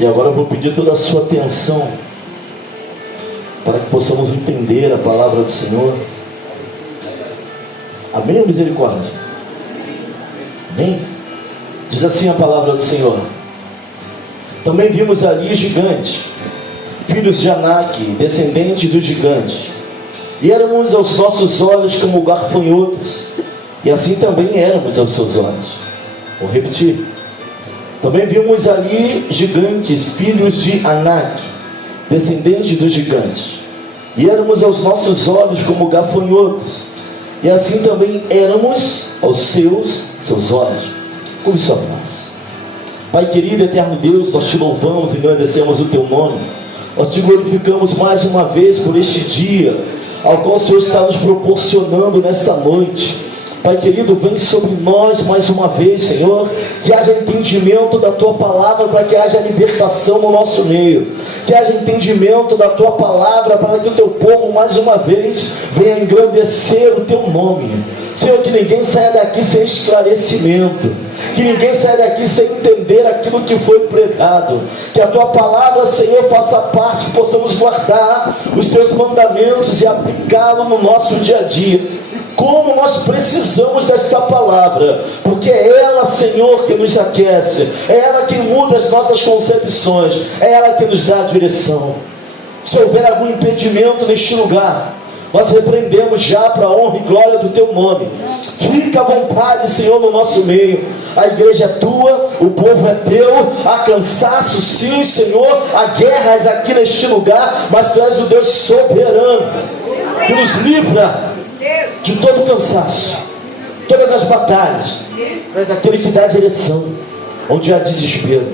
E agora eu vou pedir toda a sua atenção para que possamos entender a palavra do Senhor. Amém ou misericórdia? Amém? Diz assim a palavra do Senhor: também vimos ali gigantes, filhos de Anak, descendentes dos gigantes, e éramos aos nossos olhos como gafanhotos, e assim também éramos aos seus olhos. Vou repetir. Também vimos ali gigantes, filhos de Anak, descendentes dos gigantes, e éramos aos nossos olhos como gafanhotos, e assim também éramos aos seus olhos. Como isso faz? Pai querido, eterno Deus, nós te louvamos e agradecemos o teu nome. Nós te glorificamos mais uma vez por este dia ao qual o Senhor está nos proporcionando nesta noite. Pai querido, vem sobre nós mais uma vez, Senhor, que haja entendimento da Tua palavra, para que haja libertação no nosso meio, que haja entendimento da Tua palavra, para que o Teu povo mais uma vez venha engrandecer o Teu nome. Senhor, que ninguém saia daqui sem esclarecimento, que ninguém saia daqui sem entender aquilo que foi pregado, que a Tua palavra, Senhor, faça parte, que possamos guardar os Teus mandamentos e aplicá-lo no nosso dia a dia. Como nós precisamos dessa palavra, porque é ela, Senhor, que nos aquece, é ela que muda as nossas concepções, é ela que nos dá a direção. Se houver algum impedimento neste lugar, nós repreendemos já para a honra e glória do Teu nome. Fica à vontade, Senhor, no nosso meio. A igreja é Tua, o povo é Teu. Há cansaço, sim, Senhor, há guerras aqui neste lugar, mas Tu és o Deus soberano, que nos livra de todo cansaço, todas as batalhas. Mas aquele que dá a direção onde há desespero,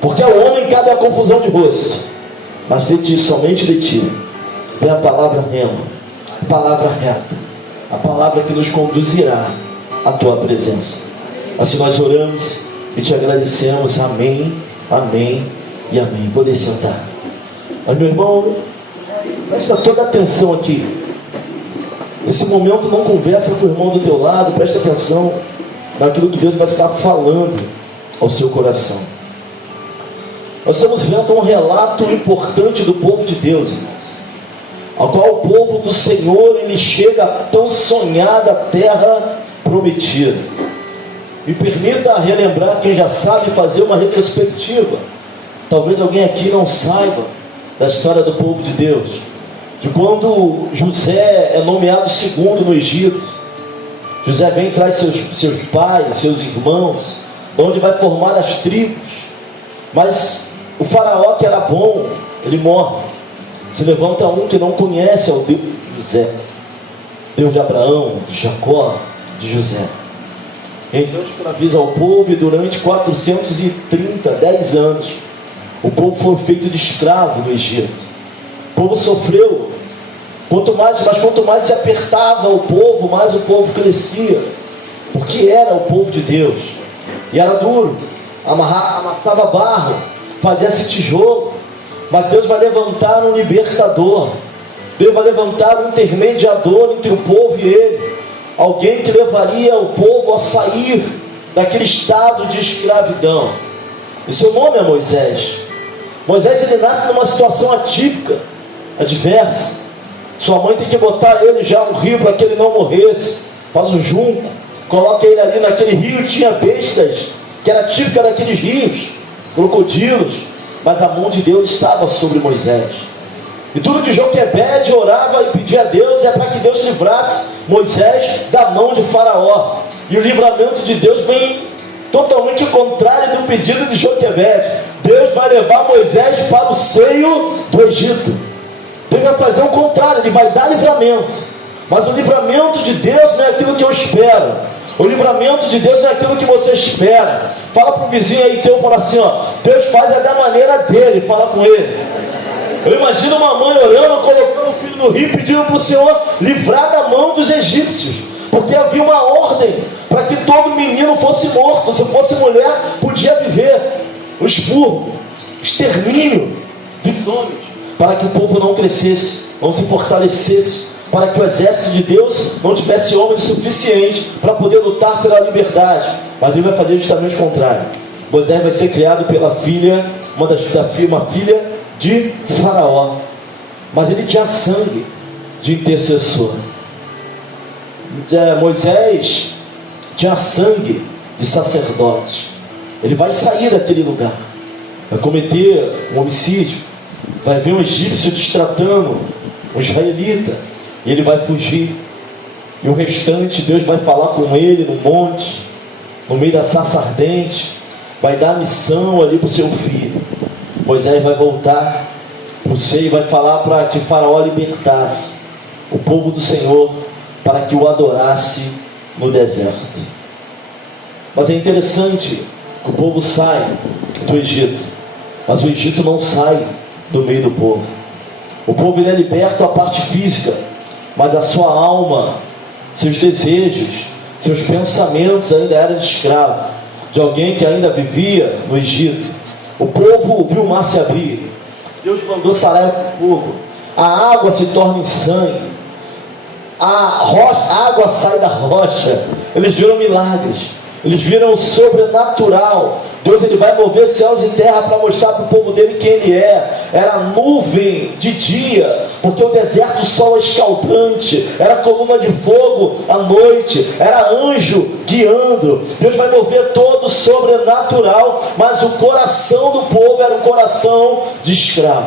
porque ao homem cabe a confusão de rosto, mas de ti, somente de ti, vem a palavra rema, a palavra reta, a palavra que nos conduzirá à Tua presença. Assim nós oramos e te agradecemos. Amém, amém e amém. Poder sentar. Mas meu irmão, presta toda a atenção aqui. Nesse momento não conversa com o irmão do teu lado, presta atenção naquilo que Deus vai estar falando ao seu coração. Nós estamos vendo um relato importante do povo de Deus, irmãos, ao qual o povo do Senhor, ele chega à tão sonhada terra prometida. Me permita relembrar, quem já sabe, fazer uma retrospectiva. Talvez alguém aqui não saiba da história do povo de Deus, de quando José é nomeado segundo no Egito. José vem e traz seus pais, seus irmãos, onde vai formar as tribos. Mas o faraó, que era bom, ele morre. Se levanta um que não conhece ao Deus de José, Deus de Abraão, de Jacó, de José. Então escraviza ao povo, e durante 10 anos, o povo foi feito de escravo no Egito. O povo sofreu. Quanto mais se apertava o povo, mais o povo crescia, porque era o povo de Deus. E era duro, amassava barro, fazia-se tijolo. Mas Deus vai levantar um libertador, Deus vai levantar um intermediador entre o povo e Ele, alguém que levaria o povo a sair daquele estado de escravidão. E seu nome é Moisés. Moisés, ele nasce numa situação atípica, adversa. Sua mãe tem que botar ele já no rio para que ele não morresse. Faz um junco, coloca ele ali naquele rio. Tinha bestas que era típica daqueles rios, crocodilos, mas a mão de Deus estava sobre Moisés. E tudo que Joquebede orava e pedia a Deus é para que Deus livrasse Moisés da mão de Faraó. E o livramento de Deus vem totalmente contrário do pedido de Joquebede. Deus vai levar Moisés para o seio do Egito. Deus vai fazer o contrário, Ele vai dar livramento. Mas o livramento de Deus não é aquilo que eu espero. O livramento de Deus não é aquilo que você espera. Fala para o vizinho aí teu, fala assim, ó, Deus faz é da maneira dele. Fala com ele. Eu imagino uma mãe orando, colocando o filho no rio, pedindo para o Senhor livrar da mão dos egípcios, porque havia uma ordem para que todo menino fosse morto. Se fosse mulher, podia viver. O expurgo, o extermínio dos homens, para que o povo não crescesse, não se fortalecesse, para que o exército de Deus não tivesse homens suficientes para poder lutar pela liberdade. Mas Ele vai fazer justamente o contrário. Moisés vai ser criado pela filha, uma filha de Faraó. Mas ele tinha sangue de intercessor. Moisés tinha sangue de sacerdote. Ele vai sair daquele lugar, vai cometer um homicídio, vai ver um egípcio destratando um israelita, e ele vai fugir. E o restante, Deus vai falar com ele no monte, no meio da sarça ardente, vai dar a missão ali para o seu filho. Moisés vai voltar para o seio e vai falar para que Faraó libertasse o povo do Senhor, para que o adorasse no deserto. Mas é interessante que o povo sai do Egito, mas o Egito não sai do meio do povo. O povo ele é liberto a parte física, mas a sua alma, seus desejos, seus pensamentos ainda eram de escravo, de alguém que ainda vivia no Egito. O povo viu o mar se abrir, Deus mandou sarar para o povo, a água se torna em sangue, a água sai da rocha. Eles viram milagres, eles viram o sobrenatural. Deus ele vai mover céus e terra para mostrar para o povo dele quem ele é. Era nuvem de dia, porque o deserto, o sol é escaldante, era coluna de fogo à noite, era anjo guiando. Deus vai mover todo o sobrenatural, mas o coração do povo era um coração de escravo.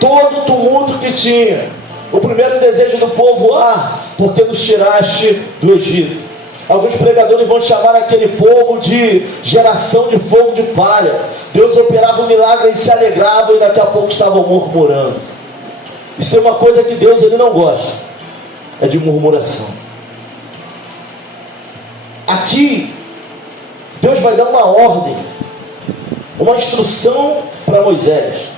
Todo o tumulto que tinha, o primeiro desejo do povo: porque nos tiraste do Egito. Alguns pregadores vão chamar aquele povo de geração de fogo de palha. Deus operava um milagre, eles se alegravam e daqui a pouco estavam murmurando. Isso é uma coisa que Deus ele não gosta, é de murmuração. Aqui Deus vai dar uma ordem, uma instrução para Moisés.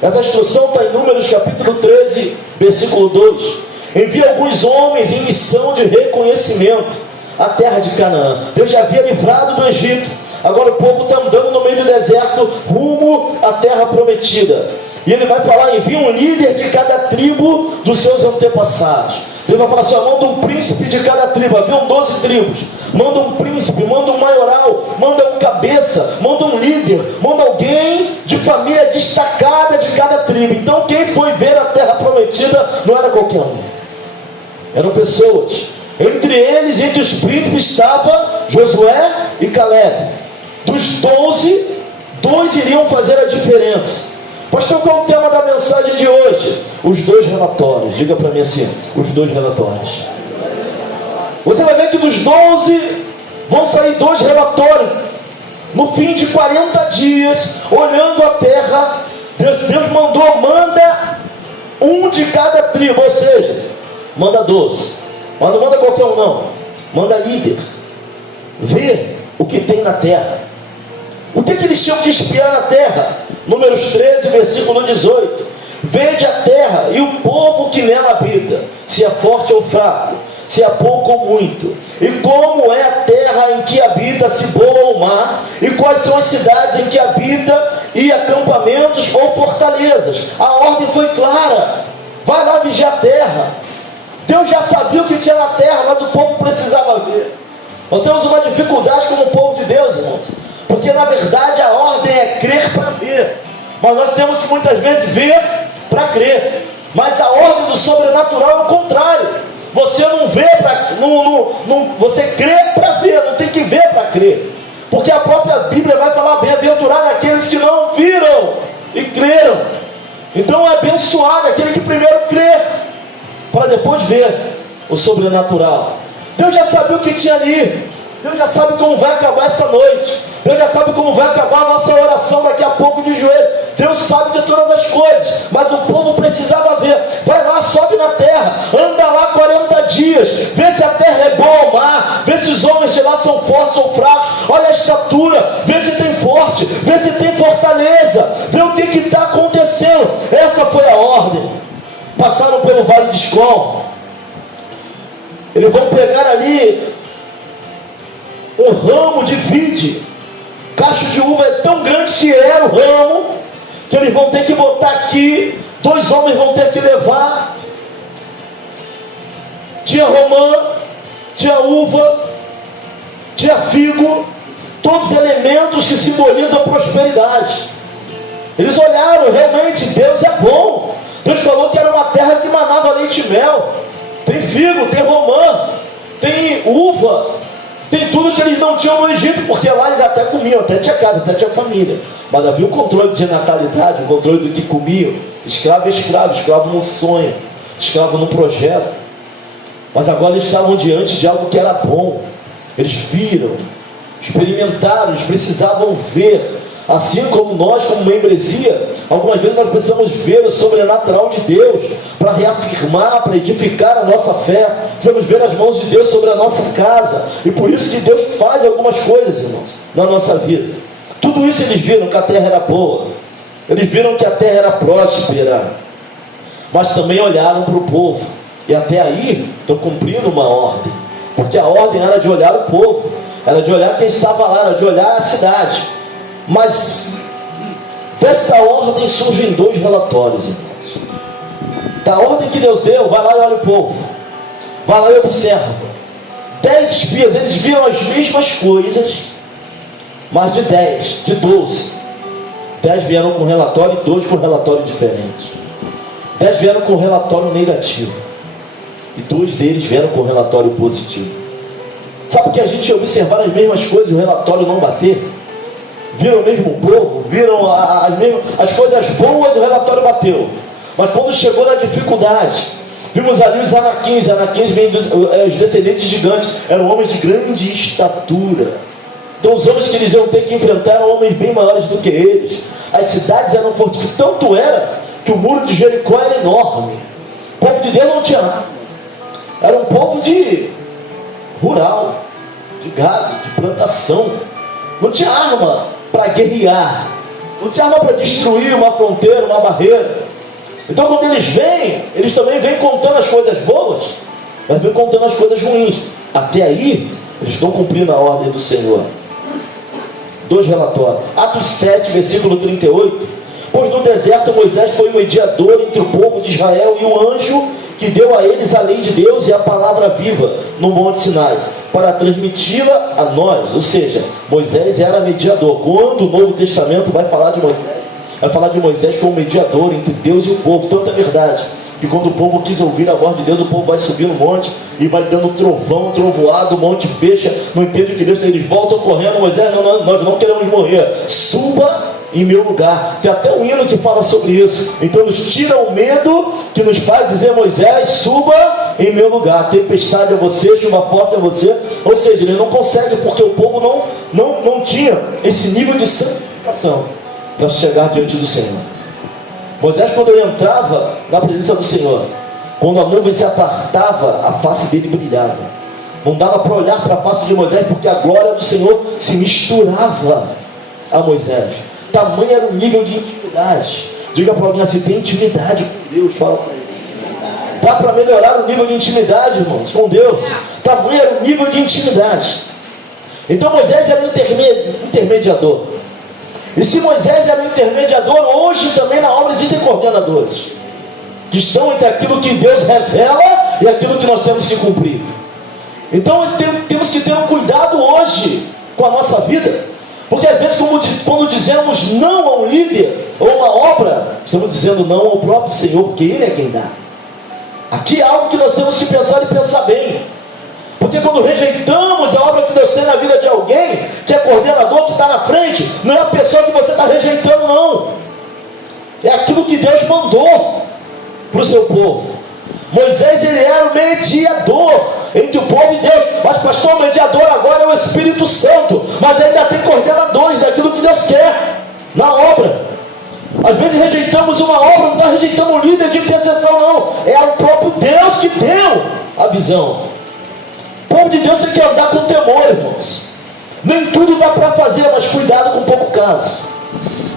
Essa instrução está em Números capítulo 13, versículo 2. Envia alguns homens em missão de reconhecimento à terra de Canaã. Deus já havia livrado do Egito, agora o povo está andando no meio do deserto, rumo à terra prometida. E ele vai falar: envia um líder de cada tribo dos seus antepassados. Deus vai falar assim: manda um príncipe de cada tribo. Haviam 12 tribos. Manda um príncipe, manda um maioral, manda um cabeça, manda um líder, manda alguém de família destacada de cada tribo. Então quem foi ver a terra prometida não era qualquer um, eram pessoas. Entre eles, entre os príncipes, estava Josué e Caleb. Dos 12, 2 iriam fazer a diferença. Pastor, qual é o tema da mensagem de hoje? Os 2 relatórios. Diga para mim assim: os 2 relatórios. Você vai ver que dos 12 vão sair 2 relatórios. No fim de 40 dias, olhando a terra, Deus manda um de cada tribo, ou seja, manda 12. Mas não manda qualquer um não, manda líder. Ver o que tem na terra. O que eles tinham que espiar na terra? Números 13, versículo 18. Vede a terra e o povo que nela habita, se é forte ou fraco, se é pouco ou muito, e como é a terra em que habita, se boa ou má, e quais são as cidades em que habita, e acampamentos ou fortalezas. A ordem foi clara: vai lá vigiar a terra. Deus já sabia o que tinha na terra, mas o povo precisava ver. Nós temos uma dificuldade como povo de Deus, irmãos, porque na verdade a ordem é crer para ver, mas nós temos que muitas vezes ver para crer. Mas a ordem do sobrenatural é o contrário. Você não vê para você crê para ver, não tem que ver para crer, porque a própria Bíblia vai falar: bem-aventurado aqueles que não viram e creram. Então é abençoado aquele que primeiro crê, para depois ver o sobrenatural. Deus já sabia o que tinha ali. Deus já sabe como vai acabar essa noite. Deus já sabe como vai acabar a nossa oração daqui a pouco de joelho. Deus sabe de todas as coisas, mas o povo precisava ver. Vai lá, sobe na terra, anda lá 40 dias, vê se a terra é boa ou má, vê se os homens de lá são fortes ou fracos, olha a estatura, vê se tem forte, vê se tem fortaleza, vê o que está acontecendo. Essa foi a ordem. Passaram pelo vale de Escol. Eles vão pegar ali um ramo de vide, cacho de uva é tão grande que era o ramo, que eles vão ter que botar aqui, 2 homens vão ter que levar. Tinha romã, tinha uva, tinha figo, todos elementos que simbolizam prosperidade. Eles olharam, realmente, Deus é bom. Deus falou que era uma terra que manava leite e mel. Tem figo, tem romã, tem uva, tem tudo que eles não tinham no Egito, porque lá eles até comiam, até tinha casa, até tinha família. Mas havia o controle de natalidade, o controle do que comiam. Escravo é escravo, escravo não sonha, escravo não projeta. Mas agora eles estavam diante de algo que era bom. Eles viram, experimentaram, eles precisavam ver. Assim como nós, como membresia, algumas vezes nós precisamos ver o sobrenatural de Deus para reafirmar, para edificar a nossa fé. Precisamos ver as mãos de Deus sobre a nossa casa. E por isso que Deus faz algumas coisas, irmãos, na nossa vida. Tudo isso eles viram que a terra era boa. Eles viram que a terra era próspera. Mas também olharam para o povo. E até aí estão cumprindo uma ordem. Porque a ordem era de olhar o povo. Era de olhar quem estava lá, era de olhar a cidade. Mas dessa ordem surgem dois relatórios, irmãos. Da ordem que Deus deu, vai lá e olha o povo. Vai lá e observa. 10 espias, eles viram as mesmas coisas, mas de 10, de 12. 10 vieram com relatório e 2 com relatório diferente. 10 vieram com relatório negativo. E 2 deles vieram com relatório positivo. Sabe que a gente observar as mesmas coisas e o relatório não bater? Viram o mesmo povo, viram as coisas boas, o relatório bateu. Mas quando chegou na dificuldade, vimos ali os Anaquins. Anaquins vêm os descendentes gigantes, eram homens de grande estatura. Então os homens que eles iam ter que enfrentar eram homens bem maiores do que eles. As cidades eram fortificadas, tanto era que o muro de Jericó era enorme. O povo de Deus não tinha nada. Era um povo de rural, de gado, de plantação. Não tinha arma para guerrear, não tinha arma para destruir uma fronteira, uma barreira. Então quando eles vêm, eles também vêm contando as coisas boas, mas vêm contando as coisas ruins. Até aí, eles estão cumprindo a ordem do Senhor. 2 relatórios. Atos 7, versículo 38. Pois no deserto Moisés foi o mediador entre o povo de Israel e o anjo que deu a eles a lei de Deus e a palavra viva no Monte Sinai, para transmiti-la a nós. Ou seja, Moisés era mediador. Quando o Novo Testamento vai falar de Moisés, vai falar de Moisés como mediador entre Deus e o povo. Tanta verdade que quando o povo quis ouvir a voz de Deus, o povo vai subir no monte e vai dando trovão, trovoado, o monte fecha, não entende o que Deus tem, eles voltam correndo. Moisés, não, nós não queremos morrer, suba em meu lugar. Tem até um hino que fala sobre isso. Então nos tira o medo que nos faz dizer: Moisés, suba em meu lugar. Tempestade a você, chuva forte a você. Ou seja, ele não consegue, porque o povo não tinha esse nível de santificação para chegar diante do Senhor. Moisés, quando ele entrava na presença do Senhor, quando a nuvem se apartava, a face dele brilhava. Não dava para olhar para a face de Moisés, porque a glória do Senhor se misturava a Moisés. Tamanho era o nível de intimidade. Diga para alguém assim: tem intimidade com Deus. Fala para ele. Dá para melhorar o nível de intimidade, irmãos, com Deus. Tamanho era o nível de intimidade. Então Moisés era o intermediador. E se Moisés era o intermediador, hoje também na obra existem coordenadores, que estão entre aquilo que Deus revela e aquilo que nós temos que cumprir. Então temos que ter um cuidado hoje com a nossa vida. Porque às vezes quando dizemos não a um líder ou uma obra, estamos dizendo não ao próprio Senhor, porque Ele é quem dá. Aqui é algo que nós temos que pensar e pensar bem. Porque quando rejeitamos a obra que Deus tem na vida de alguém, que é coordenador, que está na frente, não é a pessoa que você está rejeitando, não. É aquilo que Deus mandou para o seu povo. Moisés, ele era o mediador entre o povo e Deus. Mas pastor, o mediador agora é o Espírito Santo. Mas ainda tem coordenadores daquilo que Deus quer na obra. Às vezes rejeitamos uma obra, não está rejeitando o líder de intercessão, não. É o próprio Deus que deu a visão. O povo de Deus tem que andar com temor, irmãos. Nem tudo dá para fazer, mas cuidado com pouco caso.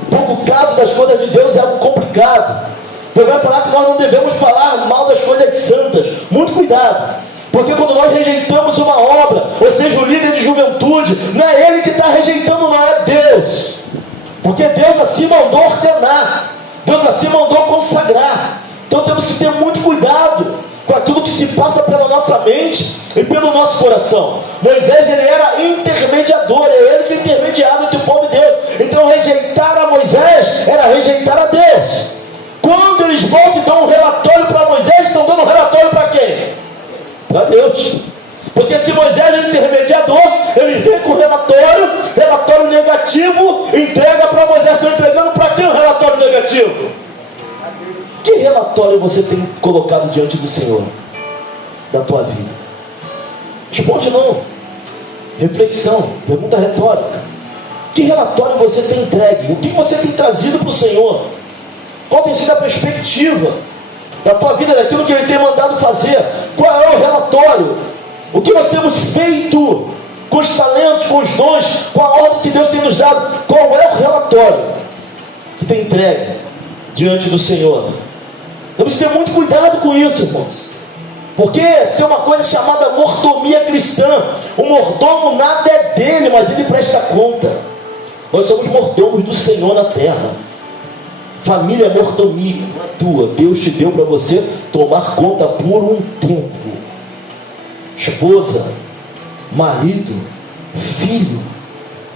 Pouco caso das coisas de Deus é algo complicado. Deus vai falar que nós não devemos falar mal das coisas santas. Muito cuidado. Porque quando nós rejeitamos uma obra, ou seja, o líder de juventude, não é ele que está rejeitando, não é Deus. Porque Deus assim mandou ordenar. Deus assim mandou consagrar. Então temos que ter muito cuidado com aquilo que se passa pela nossa mente e pelo nosso coração. Moisés, ele era intermediador, é ele que intermediava entre o povo e Deus. Então rejeitar a Moisés era rejeitar a Deus. Quando eles voltam e dão um relatório para Moisés, estão dando um relatório para quem? Para Deus. Porque se Moisés é intermediador, ele vem com relatório negativo, entrega para Moisés. Estão entregando para quem um relatório negativo? Que relatório você tem colocado diante do Senhor da tua vida? Responde não. Reflexão, pergunta retórica. Que relatório você tem entregue? O que você tem trazido para o Senhor? Qual tem sido a perspectiva da tua vida, daquilo que Ele tem mandado fazer? Qual é o relatório? O que nós temos feito com os talentos, com os dons, com a ordem que Deus tem nos dado? Qual é o relatório que tem entregue diante do Senhor? Temos que ter muito cuidado com isso, irmãos. Porque essa é uma coisa chamada mordomia cristã. O mordomo nada é dele, mas ele presta conta. Nós somos mordomos do Senhor na terra. Família é mordomia, não é tua. Deus te deu para você tomar conta por um tempo. Esposa, marido, filho,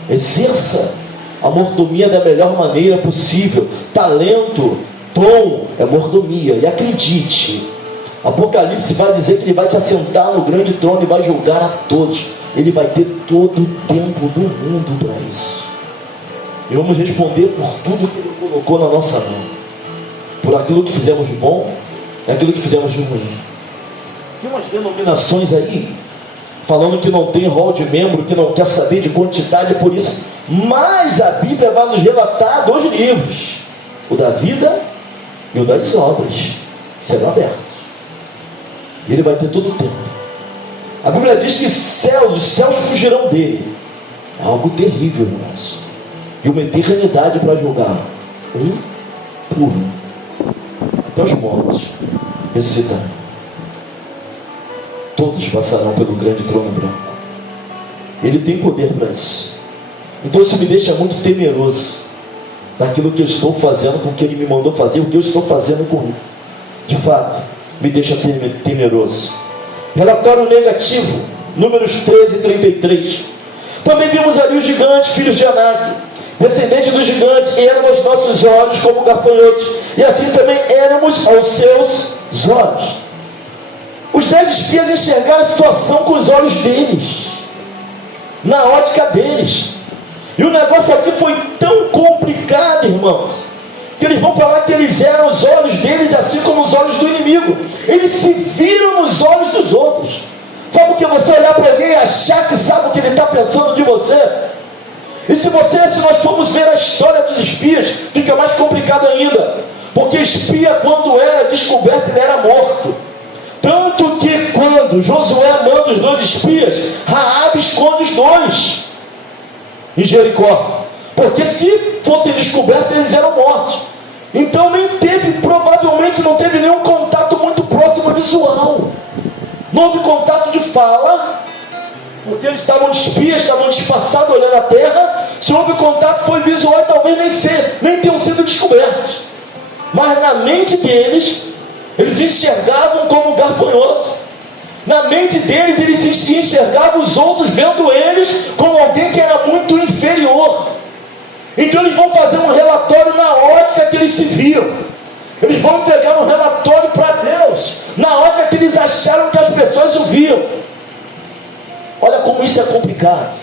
exerça a mordomia da melhor maneira possível. Talento, dom é mordomia. E acredite, Apocalipse vai dizer que ele vai se assentar no grande trono e vai julgar a todos. Ele vai ter todo o tempo do mundo para isso. E vamos responder por tudo que ele colocou na nossa mão. Por aquilo que fizemos de bom e aquilo que fizemos de ruim. Tem umas denominações aí falando que não tem rol de membro, que não quer saber de quantidade, por isso. Mas a Bíblia vai nos relatar 2 livros: o da vida e o das obras serão abertos. E ele vai ter todo o tempo. A Bíblia diz que os céus fugirão dele. É algo terrível, irmãos. E uma eternidade para julgar um por um, até os mortos ressuscitarão. Todos passarão pelo grande trono branco. Ele tem poder para isso. Então isso me deixa muito temeroso daquilo que eu estou fazendo com o que ele me mandou fazer, o que eu estou fazendo com ele. De fato, me deixa temeroso. Relatório negativo, Números 13:33. Também vimos ali os gigantes, filhos de Anak, descendentes dos gigantes, e eram aos nossos olhos como gafanhotos, e assim também éramos aos seus olhos. Os 10 espias enxergaram a situação com os olhos deles, na ótica deles. E o negócio aqui foi tão complicado, irmãos, que eles vão falar que eles eram os olhos deles, assim como os olhos do inimigo. Eles se viram nos olhos dos outros. Sabe por que você olhar para alguém e achar que sabe o que ele está pensando de você? E se nós formos ver a história dos espias, fica mais complicado ainda. Porque espia, quando era descoberto, ele era morto. Tanto que quando Josué manda os 2 espias, Raabe esconde os 2 em Jericó. Porque se fossem descobertos, eles eram mortos. Então provavelmente não teve nenhum contato muito próximo visual. Não houve contato de fala, porque eles estavam espias, estavam disfarçados olhando a terra. Se houve contato, foi visual e talvez nem tenham sido descobertos. Mas na mente deles, eles enxergavam como gafanhoto. Na mente deles, eles enxergavam os outros, vendo eles como alguém que era muito inferior. Então eles vão fazer um relatório na ótica que eles se viam. Eles vão entregar um relatório para Deus, na ótica que eles acharam que as pessoas o viam. Olha como isso é complicado.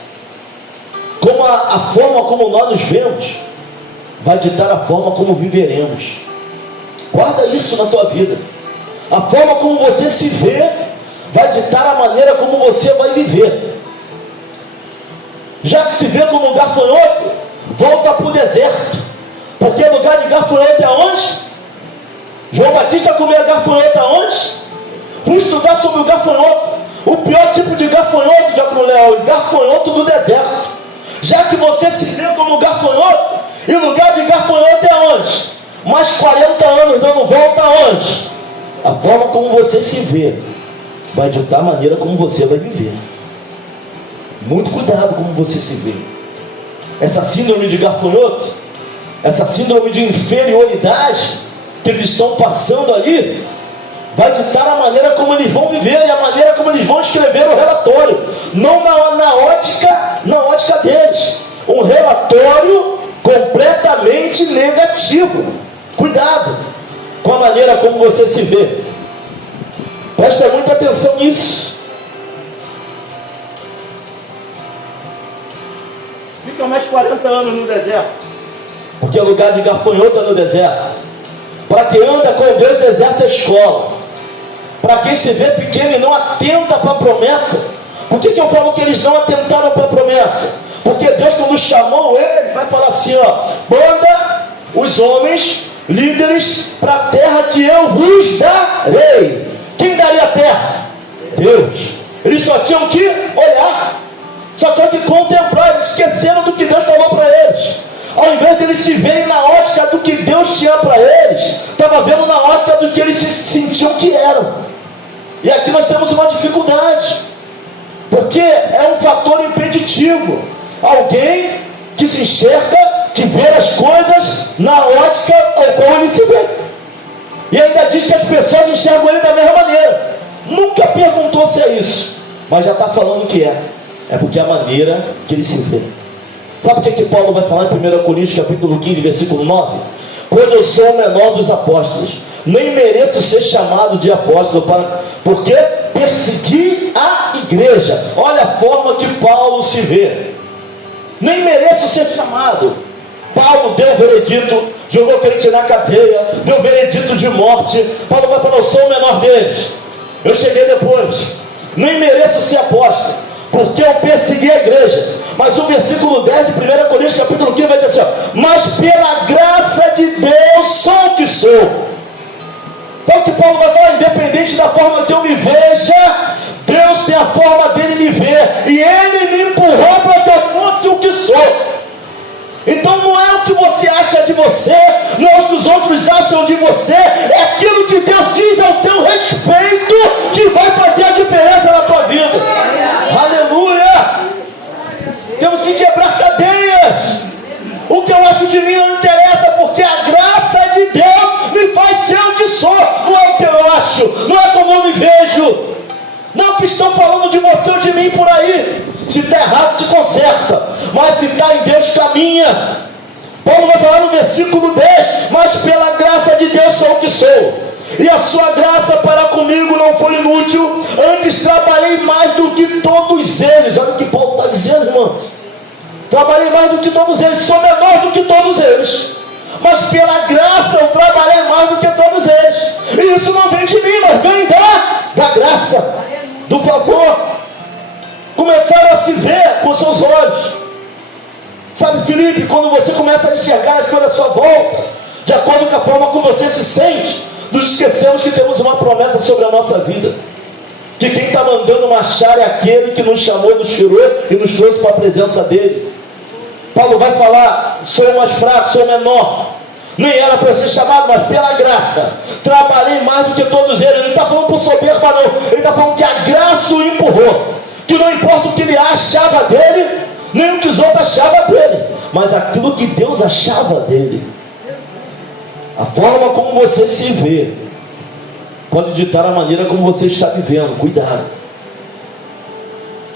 Como a forma como nós nos vemos vai ditar a forma como viveremos. Guarda isso na tua vida. A forma como você se vê vai ditar a maneira como você vai viver. Já que se vê como um gafanhoto, volta para o deserto. Porque lugar de gafanhoto é onde? João Batista comia gafanhoto aonde? Fui estudar sobre o gafanhoto. O pior tipo de gafanhoto, é o gafanhoto do deserto. Já que você se vê como gafanhoto, e lugar de gafanhoto é onde? Mais 40 anos dando volta aonde? A forma como você se vê vai ditar a maneira como você vai viver. Muito cuidado como você se vê. Essa síndrome de gafanhoto, essa síndrome de inferioridade que eles estão passando ali, vai ditar a maneira como eles vão viver e a maneira como eles vão escrever o relatório, não na ótica deles. Um relatório completamente negativo. Cuidado com a maneira como você se vê. Presta muita atenção nisso. Fica mais 40 anos no deserto, porque é lugar de gafanhoto no deserto. Para quem anda com Deus, deserto é escola. Para quem se vê pequeno e não atenta para a promessa. Por que eu falo que eles não atentaram para a promessa? Porque Deus, quando chamou eles, vai falar assim, manda os homens, líderes, para a terra que eu vos darei. Quem daria a terra? Deus. Eles só tinham que olhar, só tinham que contemplar. Eles esqueceram do que Deus falou para eles. Ao invés de eles se verem na ótica do que Deus tinha para eles, estava vendo na ótica do que eles se sentiam que eram. E aqui nós temos uma dificuldade, porque é um fator impeditivo. Alguém que se enxerga, que vê as coisas na ótica ao qual ele se vê. E ainda diz que as pessoas enxergam ele da mesma maneira. Nunca perguntou se é isso, mas já está falando que é. É porque é a maneira que ele se vê. Sabe o que Paulo vai falar em 1 Coríntios capítulo 15, versículo 9? Pois eu sou o menor dos apóstolos, nem mereço ser chamado de apóstolo, porque persegui a igreja. Olha a forma que Paulo se vê. Nem mereço ser chamado. Paulo deu o veredito, jogou crente na cadeia, deu o veredito de morte. Paulo vai falar, eu sou o menor deles, eu cheguei depois. Nem mereço ser apóstolo, porque eu persegui a igreja. Mas o versículo 10 de 1 Coríntios capítulo 15 vai dizer assim, mas pela graça de Deus sou o que sou. Sabe o que Paulo vai falar? Independente da forma que eu me veja, Deus tem a forma dele me ver, e ele me empurrou para que eu fosse o que sou. Então não é o que você acha de você, não é o que os outros acham de você, é aquilo que Deus diz ao teu respeito que vai fazer a diferença na tua vida. Aleluia! Temos que quebrar cadeias. O que eu acho de mim não interessa, porque a graça de Deus me faz ser o que sou. Não é o que eu acho, não é como eu me vejo, não é o que estão falando de você ou de mim por aí. Se está errado, se conserta, mas se está em Deus, caminha. Paulo vai falar no versículo 10, mas pela graça de Deus sou o que sou, e a sua graça para comigo não foi inútil, antes trabalhei mais do que todos eles. Olha o que Paulo está dizendo, irmão. Trabalhei mais do que todos eles, sou menor do que todos eles, mas pela graça eu trabalhei mais do que todos eles. E isso não vem de mim, mas vem da graça, do favor. Começaram a se ver com seus olhos. Sabe, Felipe, quando você começa a enxergar as coisas à sua volta, de acordo com a forma como você se sente, nos esquecemos que temos uma promessa sobre a nossa vida, que quem está mandando marchar é aquele que nos chamou, nos tirou e nos trouxe para a presença dele. Paulo vai falar, sou mais fraco, sou menor, nem era para ser chamado, mas pela graça trabalhei mais do que todos eles. Ele não está falando por soberba não, ele está falando que a graça o empurrou, que não importa o que ele achava dele, nem o que os outros achavam dele, mas aquilo que Deus achava dele. A forma como você se vê pode ditar a maneira como você está vivendo. Cuidado.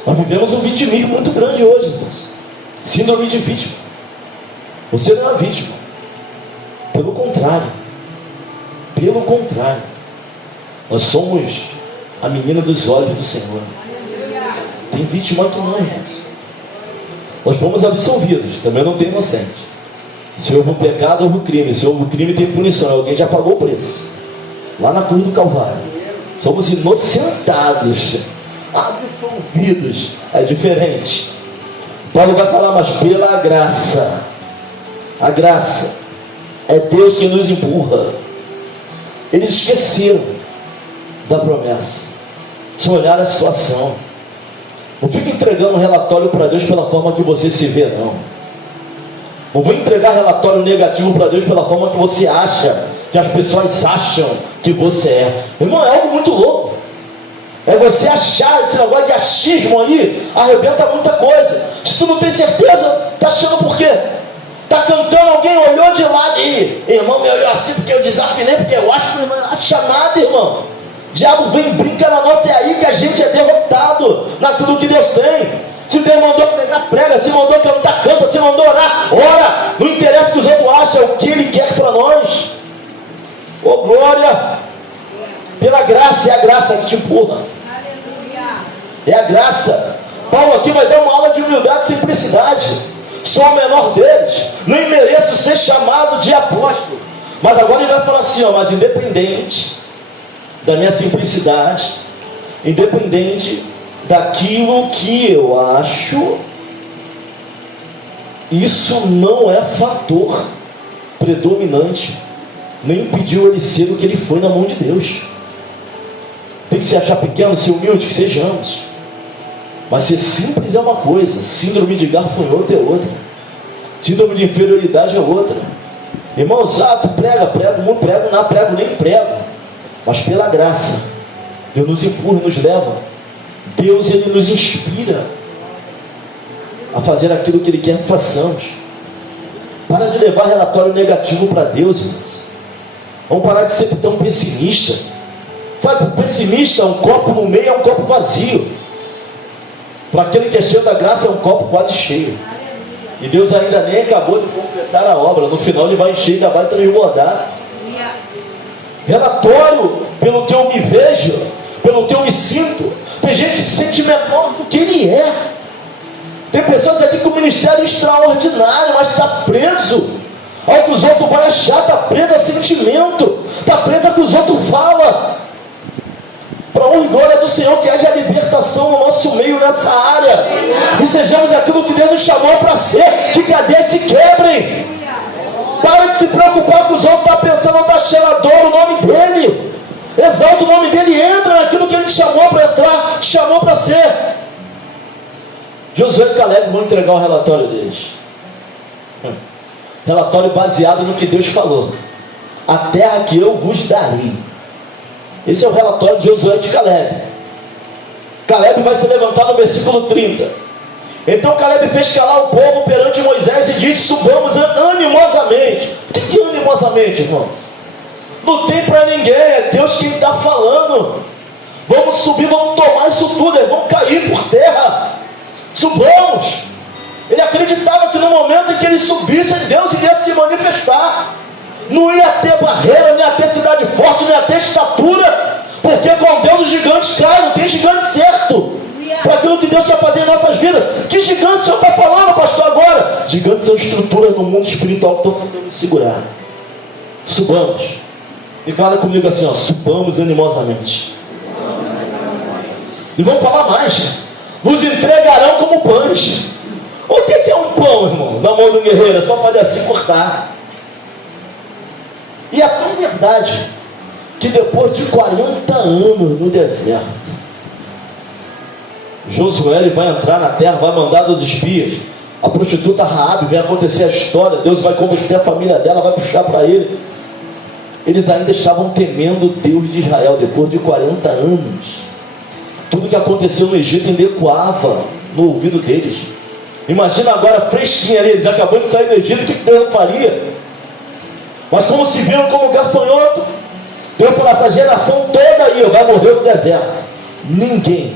Nós vivemos um vitimismo muito grande hoje, irmãos. Síndrome de vítima. Você não é vítima. Pelo contrário. Pelo contrário. Nós somos a menina dos olhos do Senhor. Tem vítima aqui não, irmãos. Nós fomos absolvidos, também não tem inocente. Se houve um pecado, houve um crime. Se houve um crime, tem punição. Alguém já pagou o preço lá na cruz do Calvário. Somos inocentados, absolvidos. É diferente. Paulo vai falar, mas pela graça. A graça é Deus que nos empurra. Eles esqueceram da promessa, se olhar a situação. Não fica entregando um relatório para Deus pela forma que você se vê, não. Não vou entregar relatório negativo para Deus pela forma que você acha, que as pessoas acham que você é. Irmão, é algo muito louco. É você achar, esse negócio de achismo aí, arrebenta muita coisa. Se tu não tem certeza, tá achando por quê? Tá cantando, alguém olhou de lado e irmão me olhou assim porque eu desafinei, porque eu acho que o irmão não acha nada, irmão. Diabo vem e brinca na nossa, é aí que a gente é derrotado naquilo que Deus tem. Se Deus mandou pregar, prega. Se mandou cantar, canta. Se mandou orar, ora. Não interessa o que os outros acham, o que Ele quer para nós. Oh glória! Pela graça, é a graça que te empurra. É a graça. Paulo aqui vai dar uma aula de humildade e simplicidade. Sou o menor deles, nem mereço ser chamado de apóstolo. Mas agora ele vai falar assim, ó, mas independente da minha simplicidade, independente daquilo que eu acho, isso não é fator predominante, nem impediu ele ser o que ele foi na mão de Deus. Tem que se achar pequeno, ser humilde, que sejamos. Mas ser simples é uma coisa, síndrome de gafanhoto é outra, síndrome de inferioridade é outra. Irmãos, tu prego, não prego, nem prego. Mas pela graça, Deus nos empurra, nos leva. Deus, Ele nos inspira a fazer aquilo que Ele quer que façamos. Para de levar relatório negativo para Deus, irmãos. Vamos parar de ser tão pessimista. Sabe, o pessimista, um copo no meio é um copo vazio. Para aquele que é cheio da graça, é um copo quase cheio. E Deus ainda nem acabou de completar a obra. No final Ele vai encher e ainda vai transbordar. Relatório pelo que eu me vejo, pelo que eu me sinto. Tem gente que se sente menor do que ele é. Tem pessoas aqui com um ministério extraordinário, mas está preso ao que os outros vão achar, está preso a sentimento, está preso ao que os outros falam. Para a honra e glória do Senhor, que haja libertação no nosso meio nessa área. E sejamos aquilo que Deus nos chamou para ser, que cadeias se quebrem. Para de se preocupar com os outros, está pensando, não está cheio a dor, o nome dele. Exalta o nome dele, entra naquilo que ele te chamou para entrar, te chamou para ser. Josué e Caleb vão entregar o relatório deles. Relatório baseado no que Deus falou. A terra que eu vos darei. Esse é o relatório de Josué e de Caleb. Caleb vai se levantar no versículo 30. Então Caleb fez calar o povo perante Moisés e disse: subamos animosamente. O que é animosamente, irmão? Não tem para ninguém, é Deus quem está falando. Vamos subir, vamos tomar isso tudo, vamos cair por terra. Subamos. Ele acreditava que no momento em que ele subisse, Deus iria se manifestar. Não ia ter barreira, não ia ter cidade forte, não ia ter estatura, porque com Deus os gigantes caem, não tem gigante certo para aquilo que Deus vai fazer em nossas vidas. Que gigante o Senhor está falando, pastor, agora? Gigantes são estruturas no mundo espiritual que estão tentando segurar. Subamos. E fala comigo assim, ó, subamos animosamente. E vamos falar mais. Nos entregarão como pães. O que é um pão, irmão? Na mão do guerreiro, é só fazer assim, cortar. E é tão verdade que depois de 40 anos no deserto, Josué ele vai entrar na terra, vai mandar dos espias. A prostituta Raabe, vai acontecer a história, Deus vai converter a família dela, vai puxar para ele. Eles ainda estavam temendo o Deus de Israel depois de 40 anos. Tudo que aconteceu no Egito ainda ecoava no ouvido deles. Imagina agora fresquinha ali, eles acabam de sair do Egito, o que Deus faria? Mas como se viram como gafanhoto, Deus por essa geração toda aí, vai morrer no deserto. Ninguém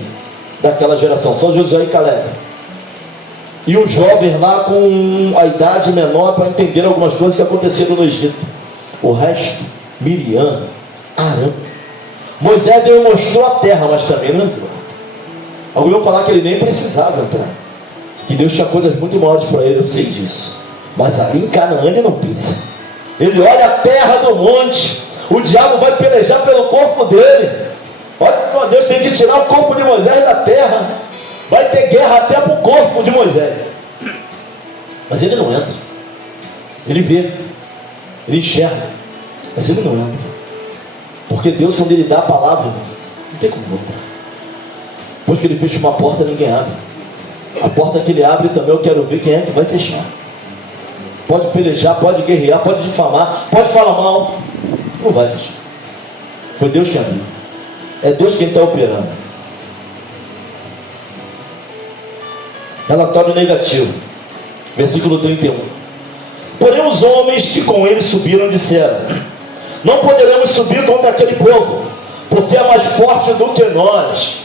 daquela geração, só Josué e Caleb. E os jovens lá com a idade menor para entender algumas coisas que aconteceram no Egito. O resto, Miriam, Arão. Moisés demonstrou a terra, mas também não entrou. Alguns vão falar que ele nem precisava entrar, que Deus tinha coisas muito maiores para ele, eu sei disso. Mas ali em Canaã ele não pisa. Ele olha a terra do monte, o diabo vai pelejar pelo corpo dele. Olha só, Deus tem que tirar o corpo de Moisés da terra. Vai ter guerra até para o corpo de Moisés. Mas ele não entra. Ele vê, ele enxerga, mas ele não entra. Porque Deus, quando Ele dá a palavra, não tem como voltar. Depois que Ele fecha uma porta, ninguém abre. A porta que Ele abre também, eu quero ver quem é que vai fechar. Pode pelejar, pode guerrear, pode difamar, pode falar mal, não vai fechar. Foi Deus que abriu. É Deus quem está operando. Relatório negativo. Versículo 31. Porém os homens que com ele subiram disseram: não poderemos subir contra aquele povo, porque é mais forte do que nós.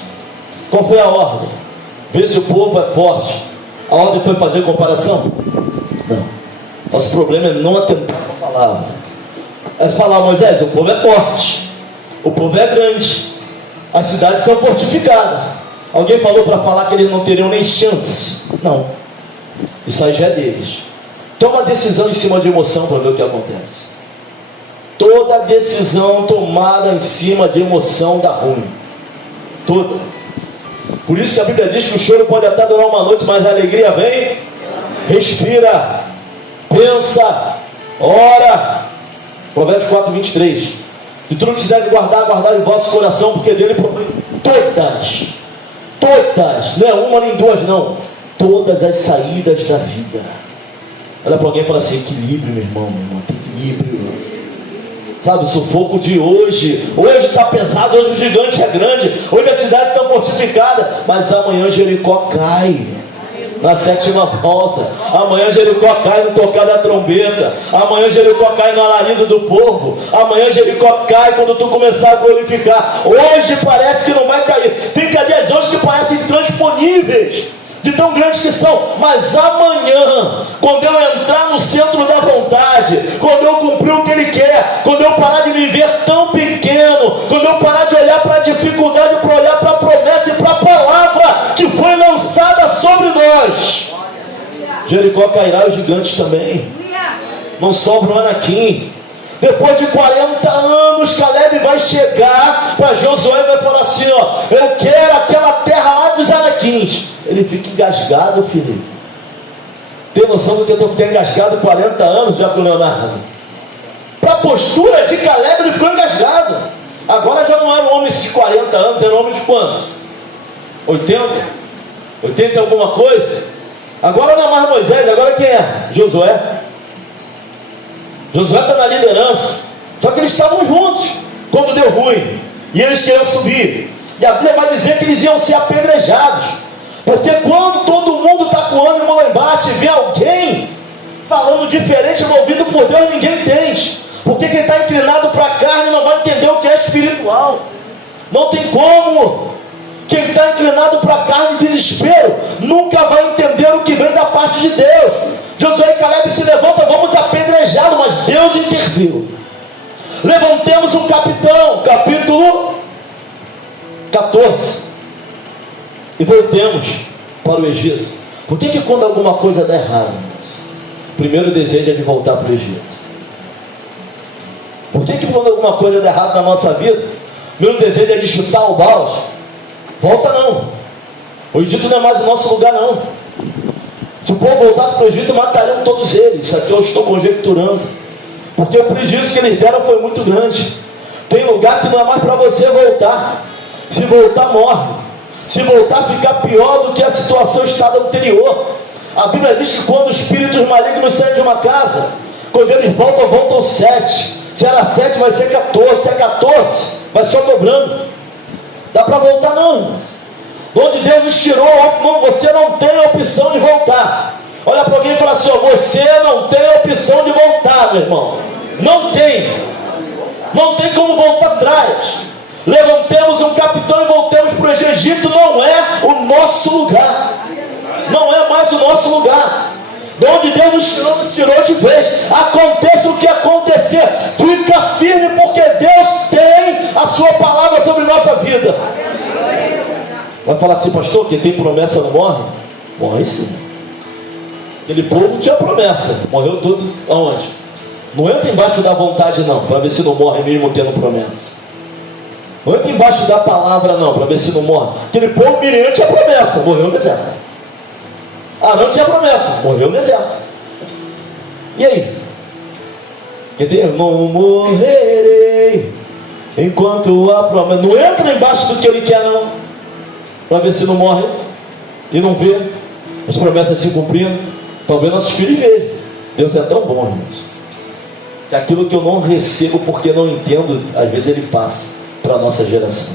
Qual foi a ordem? Ver se o povo é forte. A ordem foi fazer comparação? Não. Nosso problema é não atentar para a palavra. É falar, Moisés, o povo é forte, o povo é grande, as cidades são fortificadas. Alguém falou para falar que eles não teriam nem chance? Não. Isso aí já é deles. Toma decisão em cima de emoção para ver o que acontece. Toda decisão tomada em cima de emoção dá ruim. Toda. Por isso que a Bíblia diz que o choro pode até durar uma noite, mas a alegria vem. Respira, pensa, ora. Provérbios 4, 23. E tudo que quiser guardar, guardar em vosso coração, porque dele provém todas, não é uma nem duas não, todas as saídas da vida. Olha para alguém e fala assim: equilíbrio, meu irmão, equilíbrio. Sabe, o sufoco de hoje está pesado, hoje o gigante é grande, hoje as cidades estão fortificadas, mas amanhã Jericó cai na 7ª volta, amanhã Jericó cai no tocar da trombeta, amanhã Jericó cai no alarido do povo, amanhã Jericó cai quando tu começar a glorificar. Hoje parece que não vai cair, tem cadeias hoje que parecem intransponíveis, de tão grandes que são, mas amanhã, quando eu entrar no centro da vontade, quando eu cumprir o que Ele quer, quando eu parar de me ver tão pequeno, quando eu parar de olhar para a dificuldade, para olhar para a promessa e para a palavra que foi lançada sobre nós, Jericó cairá e os gigantes também. Não sobra um Anaquim. Depois de 40 anos, Caleb vai chegar para Josué e vai falar assim: ó, eu quero aquela terra lá dos Anaquins. Ele fica engasgado, filho. Tem noção do que eu estou ficando engasgado 40 anos já com o Leonardo? Para a postura de Caleb, ele ficou engasgado. Agora já não eram homens de 40 anos, eram homens de quantos? 80? 80 e alguma coisa? Agora não é mais Moisés, agora quem é? Josué. Josué está na liderança. Só que eles estavam juntos quando deu ruim, e eles queriam subir, e a Bíblia vai dizer que eles iam ser apedrejados, porque quando todo mundo está com ânimo lá embaixo e vê alguém falando diferente, movido por Deus, ninguém entende, porque quem está inclinado para a carne não vai entender o que é espiritual. Não tem como. Quem está inclinado para a carne e desespero nunca vai entender o que vem da parte de Deus. Josué e Caleb se levantam, vamos apedrejá-lo, mas Deus interviu. Levantemos um capitão, capítulo 14, e voltemos para o Egito. Por que quando alguma coisa dá errado, o primeiro desejo é de voltar para o Egito? Por que quando alguma coisa dá errado na nossa vida, o meu desejo é de chutar o balde? Volta não. O Egito não é mais o nosso lugar não. Se o povo voltasse para o Egito, matariam todos eles. Isso aqui eu estou conjecturando, porque o prejuízo que eles deram foi muito grande. Tem lugar que não é mais para você voltar. Se voltar, morre. Se voltar, fica pior do que a situação estado anterior. A Bíblia diz que quando os espíritos malignos saem de uma casa, quando eles voltam, voltam 7. Se era 7, vai ser 14. Se é 14, vai só dobrando. Dá para voltar não, irmãos. De onde Deus nos tirou, você não tem a opção de voltar. Olha para alguém e fala assim: ó, você não tem a opção de voltar, meu irmão. Não tem. Não tem como voltar atrás. Levantemos um capitão e voltemos para o Egito. Não é o nosso lugar. Não é mais o nosso lugar. De onde Deus nos tirou de vez. Aconteça o que acontecer, fica firme, porque Deus tem a sua palavra sobre nossa vida. Vai falar assim: pastor, quem tem promessa não morre? Morre sim. Aquele povo tinha promessa, morreu tudo aonde? Não entra embaixo da vontade não, para ver se não morre mesmo tendo promessa. Não entra embaixo da palavra não, para ver se não morre. Aquele povo Miriam tinha promessa, morreu no deserto. Ah, não tinha promessa, morreu no deserto. E aí? Eu não morrerei enquanto a promessa. Não entra embaixo do que ele quer não, para ver se não morre e não vê as promessas se cumprindo. Talvez nossos filhos vejam. Deus é tão bom, irmãos, que aquilo que eu não recebo porque não entendo, às vezes ele passa para a nossa geração.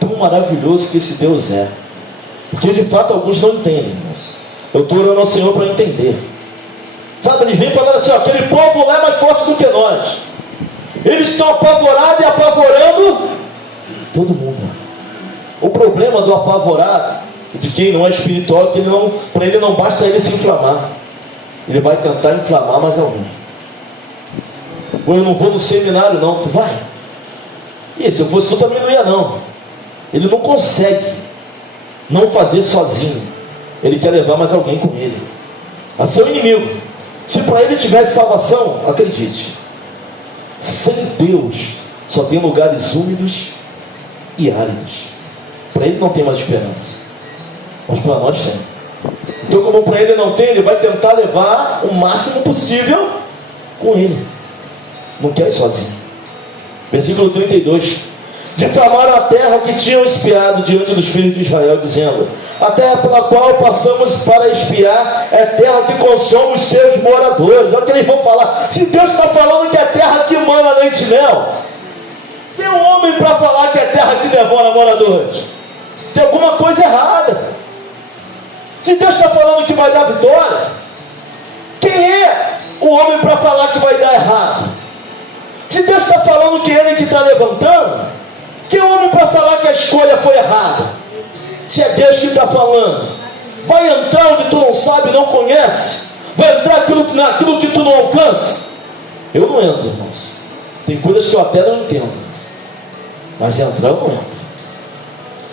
Tão maravilhoso que esse Deus é, porque de fato alguns não entendem, irmãos. Eu estou orando ao Senhor para entender. Sabe, eles vêm falando assim: ó, aquele povo lá é mais forte do que nós. Eles estão apavorados e apavorando todo mundo. O problema do apavorado, de quem não é espiritual, é que para ele não basta ele se inflamar. Ele vai tentar inflamar mais alguém. Ou eu não vou no seminário não, tu vai? E se eu fosse tu também não ia não. Ele não consegue não fazer sozinho. Ele quer levar mais alguém com ele. A seu inimigo. Se para ele tivesse salvação, acredite, sem Deus só tem lugares úmidos e áridos. Para ele não tem mais esperança, mas para nós tem. Então, como para ele não tem, ele vai tentar levar o máximo possível com ele. Não quer ir sozinho. Versículo 32. Difamaram a terra que tinham espiado diante dos filhos de Israel, dizendo: a terra pela qual passamos para espiar é terra que consome os seus moradores. Olha o que eles vão falar. Se Deus está falando que é terra que mana leite e mel, tem um homem para falar que é terra que devora moradores? Tem alguma coisa errada. Se Deus está falando que vai dar vitória, quem é o homem para falar que vai dar errado? Se Deus está falando que ele que está levantando, quem é o homem para falar que a escolha foi errada? Se é Deus que está falando, vai entrar onde tu não sabe, não conhece, vai entrar naquilo que tu não alcança. Eu não entro, irmãos. Tem coisas que eu até não entendo, mas entrar eu não entro.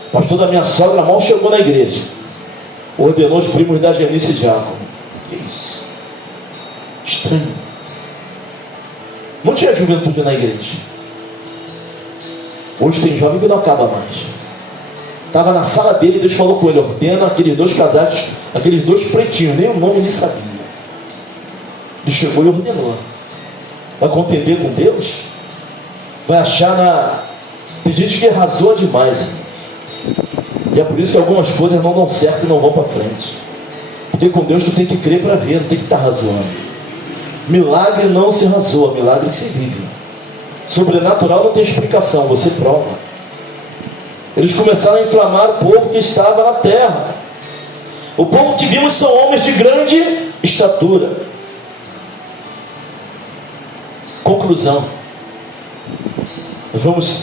O pastor da minha sogra mal chegou na igreja, ordenou os primos da Genice diácono. Que isso? Estranho. Não tinha juventude na igreja. Hoje tem jovem que não acaba mais. Estava na sala dele e Deus falou com ele: ordena aqueles dois casais, aqueles dois pretinhos, nem o nome ele sabia. Ele chegou e ordenou. Vai contender com Deus? Vai achar Tem gente que arrasou demais, irmãos. E é por isso que algumas coisas não dão certo e não vão para frente. Porque com Deus tu tem que crer para ver, não tem que estar razoando. Milagre não se razoa, milagre se vive. Sobrenatural não tem explicação, você prova. Eles começaram a inflamar o povo que estava na terra. O povo que vimos são homens de grande estatura. Conclusão: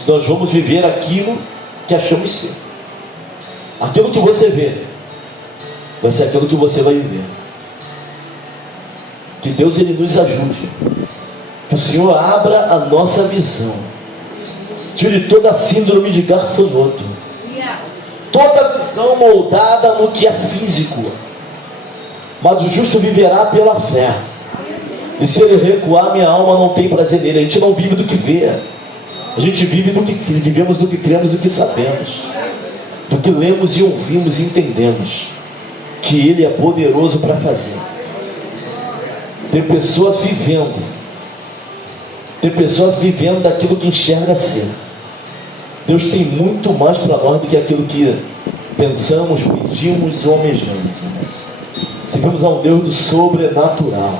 nós vamos viver aquilo que achamos ser. Aquilo que você vê vai ser aquilo que você vai viver. Que Deus ele nos ajude. Que o Senhor abra a nossa visão. Tire toda a síndrome de gafanhoto. Toda visão moldada no que é físico. Mas o justo viverá pela fé. E se ele recuar, minha alma não tem prazer nele. A gente não vive do que vê. A gente vivemos do que cremos, do que sabemos, do que lemos e ouvimos e entendemos que ele é poderoso para fazer. Tem pessoas vivendo daquilo que enxerga ser. Deus tem muito mais para nós do que aquilo que pensamos, pedimos ou almejamos. Servimos a um Deus do sobrenatural.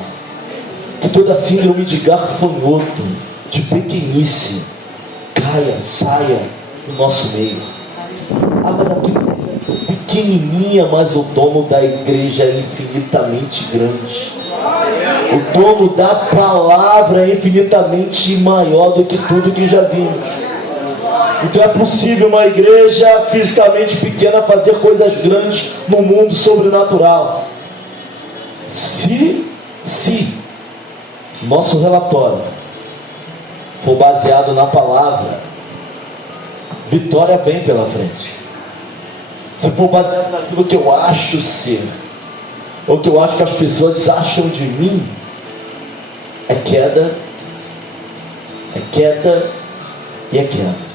Que toda síndrome de gafanhoto, de pequenice, saia do nosso meio. A coisa pequenininha, mas o dono da igreja é infinitamente grande. O dono da palavra é infinitamente maior do que tudo que já vimos. Então é possível uma igreja fisicamente pequena fazer coisas grandes no mundo sobrenatural. Se nosso relatório for baseado na palavra, vitória vem pela frente. Se for baseado naquilo que eu acho ser, ou que eu acho que as pessoas acham de mim, é queda e é queda.